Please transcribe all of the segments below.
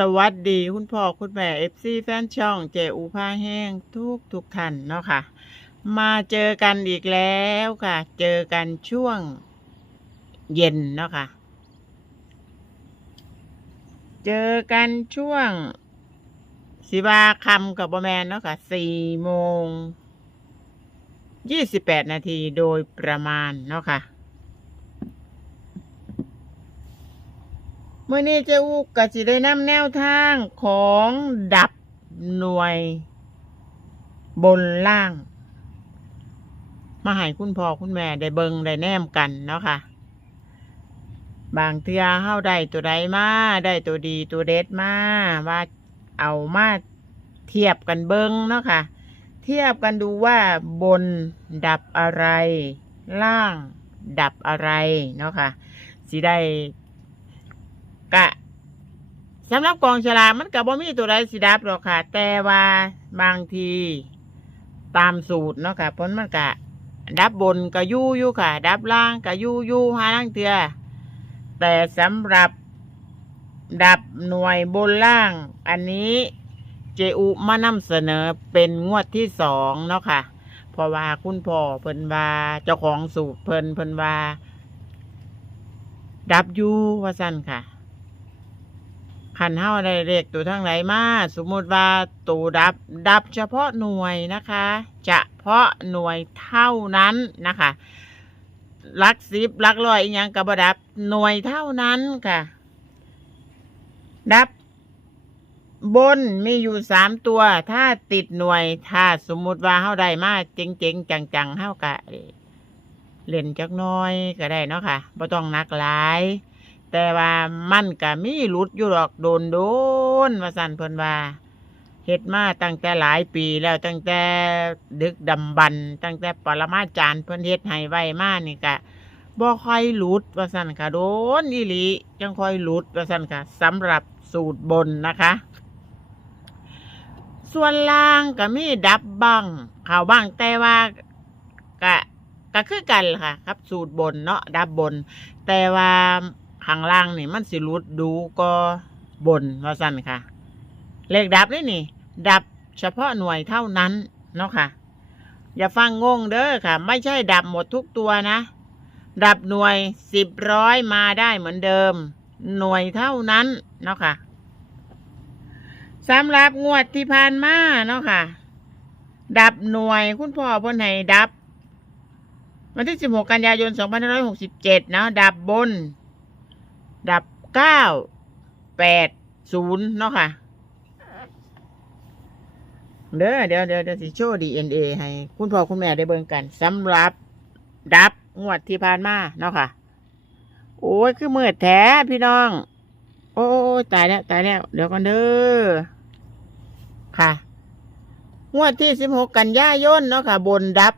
สวัสดีคุณพ่อคุณแม่เอฟซีแฟนช่องเจอูผ้าแห้งทุกทุกท่านเนาะค่ะ มาเจอกันอีกแล้วค่ะ เจอกันช่วงเย็นเนาะค่ะ เจอกันช่วงสิบาคำกับบแมนเนาะค่ะสี่โมงยี่สิบแปดนาทีโดยประมาณเนาะค่ะ เมื่อนี้เจ้าอูกก็สิได้นำแนวทางของดับหน่วย บนล่าง มาให้คุณพ่อคุณแม่ได้เบิงได้แนมกันเนาะค่ะ บางเทือเฮาได้ตัวใดมาได้ตัวดีตัวเด็ดมาว่าเอามาเทียบกันเบิงเนาะค่ะ เทียบกันดูว่าบนดับอะไร ล่างดับอะไรเนาะค่ะสิได้ กะสำหรับกองฉลามันก็บ่มีตัวใดสิดับหรอกค่ะ แต่ว่าบางทีตามสูตรเนาะค่ะเพราะมันกะ ดับบนก็ยู่ยู่ค่ะ ดับล่างก็ยู่ยู่หาล่างเตือแต่สำหรับดับหน่วยบนล่าง อันนี้เจอุมานำเสนอเป็นงวดที่สองเนาะค่ะเพราะว่าคุณพ่อเพิ่นว่าเจ้าของสูตรเพิ่นเพิ่นว่าดับยู่ว่าสั่นค่ะ ขันเฮาได้เลขตัวทั้งไหนมาสมมติว่าตัวดับดับเฉพาะหน่วยนะคะเฉพาะหน่วยเท่านั้นนะคะลักสิบลักร้อยอีกอย่างกับบดับหน่วยเท่านั้นค่ะ ดับบนมีอยู่สามตัว ถ้าติดหน่วย ถ้าสมมุติว่าเฮาได้มาเจ๋งๆจังๆเฮากะเล่นจักน้อยก็ได้เนาะค่ะบ่ต้องนักหลาย แต่ว่ามันก็มีหลุดอยู่หรอกโดนโดนว่าสั่นเพิ่นว่าเฮ็ดมาตั้งแต่หลายปีแล้วตั้งแต่ดึกดำบรรตั้งแต่ปรมาจารย์เพิ่นเฮ็ดให้ไว้มานี่ก็บ่ค่อยหลุดว่าสั่นค่ะโดนอีหลีจังค่อยหลุดว่าสั่นค่ะสำหรับสูตรบนนะคะ ส่วนล่างก็มีดับบ้างข้าวบ้างแต่ว่าก็ก็คือกันล่ะค่ะ ครับสูตรบนเนาะดับบน แต่ว่า ข้างล่างนี่มันสิรุดดูก็บนว่าสั่นค่ะ เลขดับนี่นี่ ดับเฉพาะหน่วยเท่านั้นเนาะค่ะ อย่าฟังงงเด้อค่ะ ไม่ใช่ดับหมดทุกตัวนะ ดับหน่วยสิบร้อยมาได้เหมือนเดิม หน่วยเท่านั้นเนาะค่ะสำหรับงวดที่ผ่านมาเนาะค่ะ ดับหน่วยคุณพ่อพ่นให้ดับ วันที่ 16 กันยายน 2567เนาะดับบน ดับ9 8 0เนาะค่ะ เด้อเดี๋ยวเดี๋ยวเดี๋ยวสิโชว์ DNA ให้ คุณพ่อคุณแม่ได้เบิ่งกันสำหรับ ดับงวดที่ผ่านมาเนาะค่ะ โอ้ย คือมืดแท้พี่น้อง โอ้ยตายแล้วตายแล้ว เดี๋ยวกันเด้อค่ะ งวดที่16กันยายนเนาะค่ะ บนดับ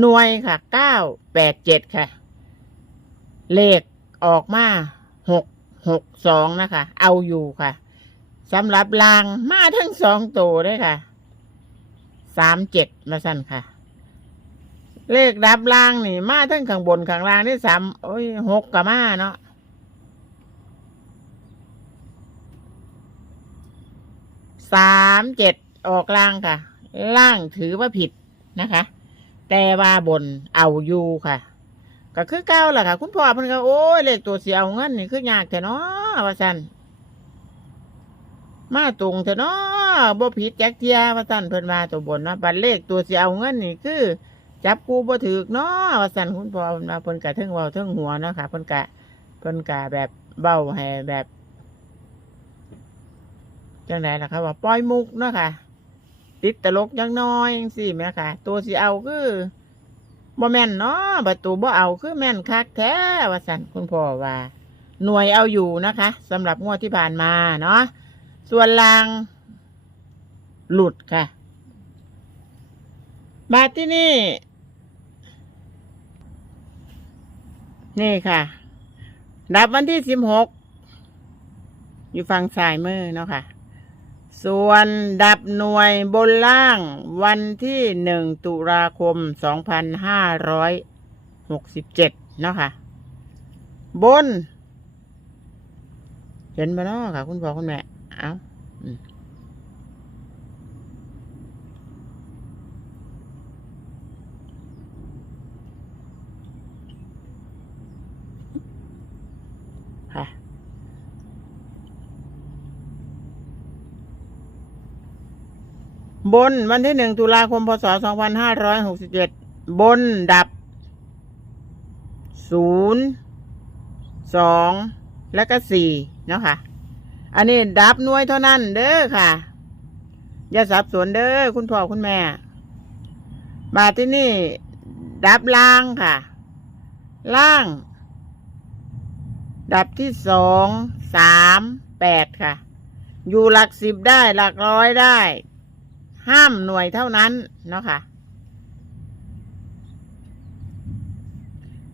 หน่วยค่ะเก้าแปดเจ็ดค่ะ เลข ออกมาหกหกสองนะคะ เอาอยู่ค่ะสำหรับลางมาทั้งสองตัวด้วยค่ะสามเจ็ดมาสั้นค่ะ เลขดับลางนี่ มาทั้งข้างบนข้างล่างนี่สามโอ้ยหกกับมาเนาะสามเจ็ดออกล่างค่ะ ล่างถือว่าผิดนะคะ แต่ว่าบนเอาอยู่ค่ะ ก็คือเก้าแหละค่ะ คุณพ่อเพิ่นก็โอ้ยเลขตัวเสียเอาเงินนี่คือยากแต่เนาะว่าซั่นมาตรงแต่เนาะบ่ผิดจักเทียว่าซั่นเพิ่นว่าตัวบนว่าบัตรเลขตัวเสียเอาเงินนี่คือ จับกูบ่ถูกเนาะว่าซั่นคุณพ่อเพิ่นว่าเพิ่นกะเทิงเว้าเทิงหัวเนาะค่ะเพิ่นกะเพิ่นกะแบบเบ้าให้แบบจังไดล่ะครับว่าปล่อยมุกเนาะค่ะ ติดตลกจังน้อยจังซี่แม่ค่ะ ตัวสิเอาคือ บ่แม่นเนาะบัดตัวบ่เอาคือแม่นคักแท้ว่าซั่นคุณพ่อว่า หน่วยเอาอยู่นะคะสำหรับงวดที่ผ่านมาเนาะส่วนลาง หลุดค่ะ มาที่นี่ นี่ค่ะ ดับวันที่สิบหกอยู่ฝั่งซ้ายมือเนาะค่ะ ส่วนดับหน่วยบนล่างวันที่หนึ่งตุลาคมสองพันห้าร้อยหกสิบเจ็ดเนาะค่ะ บน เห็นมาเนาะค่ะ คุณพ่อคุณแม่ เอา้า บนวันที่หนึ่งตุลาคมพศสองพันห้าร้อยหกสิบเจ็ดบนดับศูนย์สองแล้วก็สี่เนาะค่ะ อันนี้ดับหน่วยเท่านั้นเด้อค่ะ อย่าสับสนเด้อคุณพ่อคุณแม่บาที่นี่ ดับล่างค่ะ ล่าง ดับที่สองสามแปดค่ะ อยู่หลักสิบได้หลักร้อยได้ ห้ามหน่วยเท่านั้นเนาะค่ะ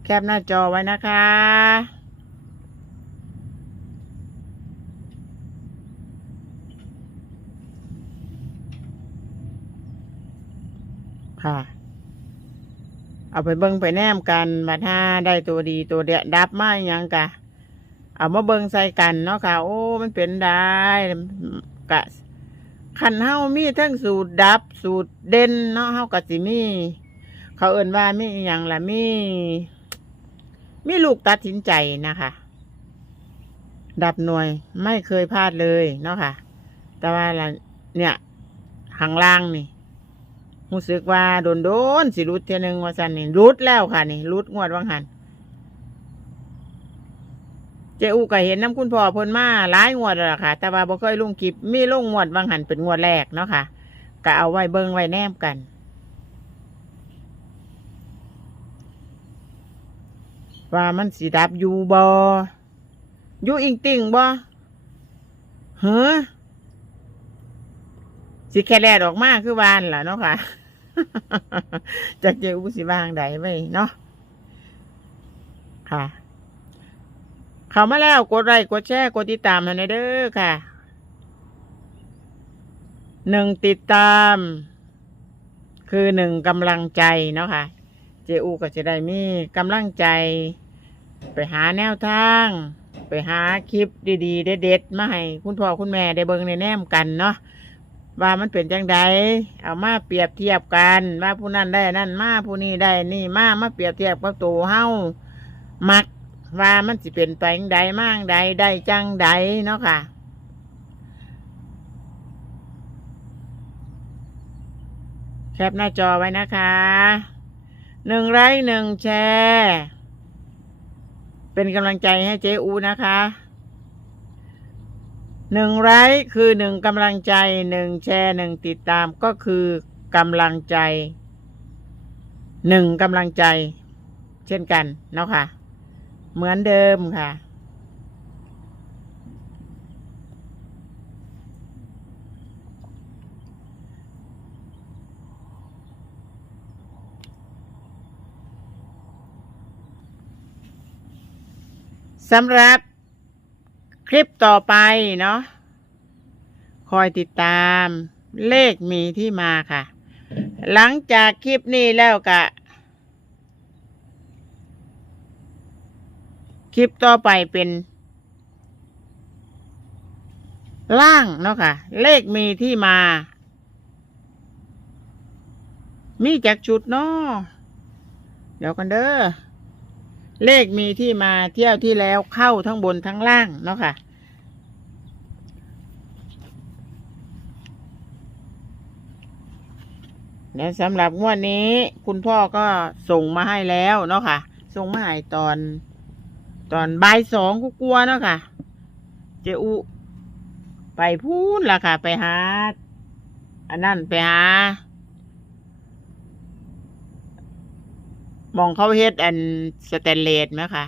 แคปหน้าจอไว้นะคะค่ะ เอาไปเบิ่งไปแนมกันมาถ้าได้ตัวดีตัวเดียดับมาอหยังกะ เอามาเบิ่งใส่กันเนาะค่ะ โอ้ มันเป็นได้กะ ขันเฮามีทั้งสูตรดับ สูตรเด่นเนาะเฮากะสิมี เขาเอิ่นว่ามีอหย่างละมี มีลูกตัดสินใจนะคะ ดับหน่วยไม่เคยพลาดเลยเนาะค่ะ แต่ว่าละเนี่ยหางล่างนี่รู้สึกว่าโดนโดนๆสิรุดเทียหนึงว่าสันนี่รุดแล้วค่ะ นี่รุดงวดวังหัน จอูก็เห็นน้ำคุณพ่อเพิ่นมาหลายงวดแล้วล่ะค่ะ แต่ว่าบ่เคยลงคลิปมีลงงวดวังหันเป็นงวดแรกเนาะค่ะก็เอาไว้เบิ่งไว้แนมกัน ว่ามันสีดับอยู่บอยู่อิงติ่งบ่เฮ้อสิแค่แลดออกมาคือวานล่ะเนาะค่ะ จากเจอูสิวางใดไว้เนาะค่ะ เข้ามาแล้วกดไลค์กดแชร์กดติดตามให้หน่อยเด้อค่ะหนึ่งติดตาม คือหนึ่งกำลังใจเนาะค่ะ เจอูก็จะได้มีกำลังใจ ไปหาแนวทาง ไปหาคลิปดีๆ เด็ดๆมาให้คุณพ่อคุณแม่ได้เบิ่งในแนมกันเนาะว่ามันเป็นจังใดเอามาเปรียบเทียบกันว่าผู้นั้นได้นั่นมาผู้นี้ได้นี่มามาเปรียบเทียบกับตัวเฮ้ามัก ว่ามันสิเป็นไปจั่งใดมากใดได้จังใดเนาะค่ะ แคปหน้าจอไว้นะคะหนึ่งไลค์หนึ่งแชร์เป็นกำลังใจให้เจอูนะคะหนึ่งไลค์คือหนึ่งกำลังใจหนึ่งแชร์หนึ่งติดตามก็คือกำลังใจหนึ่งกำลังใจ เช่นกันเนาะค่ะ เหมือนเดิมค่ะ สำหรับคลิปต่อไปเนาะคอยติดตามเลขมีที่มาค่ะ หลังจากคลิปนี้แล้วกะ คลิปต่อไปเป็น ล่างเนาะค่ะ เลขมีที่มา มีจากชุดเนาะเดี๋ยวกันเด้อเลขมีที่มาเที่ยวที่แล้วเข้าทั้งบนทั้งล่างเนาะค่ะและสำหรับงวดนี้คุณพ่อก็ส่งมาให้แล้วเนาะค่ะ ส่งมาให้ตอน ตอนบ่ายสองกูกลัวเนาะค่ะ เจอุ ไปพูนล่ะค่ะ ไปหา อันนั้นไปหามองเขาเฮ็ดอันสแตนเลสไหมค่ะ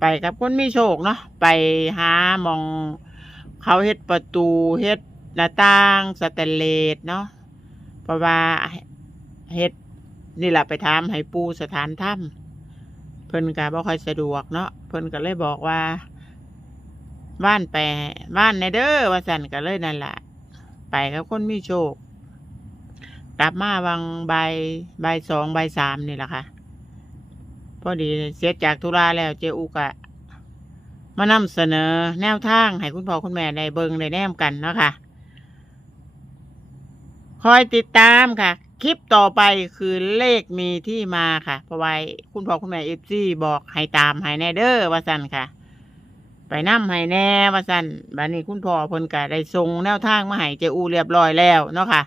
ไปกับคนมีโชคเนาะไปหามองเขาเฮ็ดประตูเฮ็ดหน้าต่างสแตนเลสเนาะเพราะว่าเฮ็ดนี่แหละไปถามให้ปูสถานถ้ำ พิ่นก็บ่ค่อยสะดวกเนาะเพิ่นก็เลยบอกว่าบ้านไปบ้านในเด้อว่าสั่นก็เลยนั่นแหละไปกับคนมีโชคกลับมาวังใบายบสองใบสามนี่แหละค่ะพอดีเสร็จจากธุระแล้วเจอุกะมานำเสนอแนวทางให้คุณพ่อคุณแม่ได้เบิงได้แนมกันเนาะค่ะ คอยติดตามค่ะ คลิปต่อไปคือเลขมีที่มาค่ะ เพราะว่าคุณพ่อคุณแม่เอฟซีบอกให้ตามให้แน่เด้อว่าสันค่ะ ไปน้ำให้แน่ว่าสันบัดนี้คุณพ่อเพิ่นก็ได้ส่งแนวทางมาให้เจอูเรียบร้อยแล้วเนาะค่ะ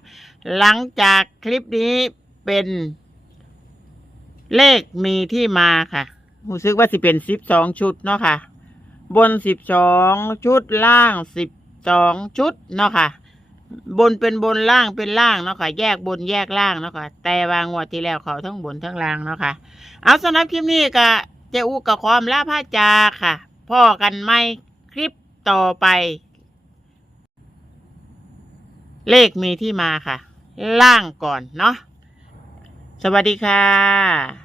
หลังจากคลิปนี้เป็นเลขมีที่มาค่ะรู้สึกว่าสิเป็นสิบสองชุดเนาะค่ะ บนสิบสองชุดล่างสิบสองชุดเนาะค่ะ บนเป็นบนล่างเป็นล่างเนาะค่ะ แยกบนแยกล่างเนาะค่ะ แต่วางวดที่แล้วเขาทั้งบนทั้งล่างเนาะค่ะ เอาสำหรับคลิปนี้ก็เจ้าอูกับความลาผ้าจาค่ะ พ่อกันไม่คลิปต่อไป เลขมีที่มาค่ะ ล่างก่อนเนาะสวัสดีค่ะ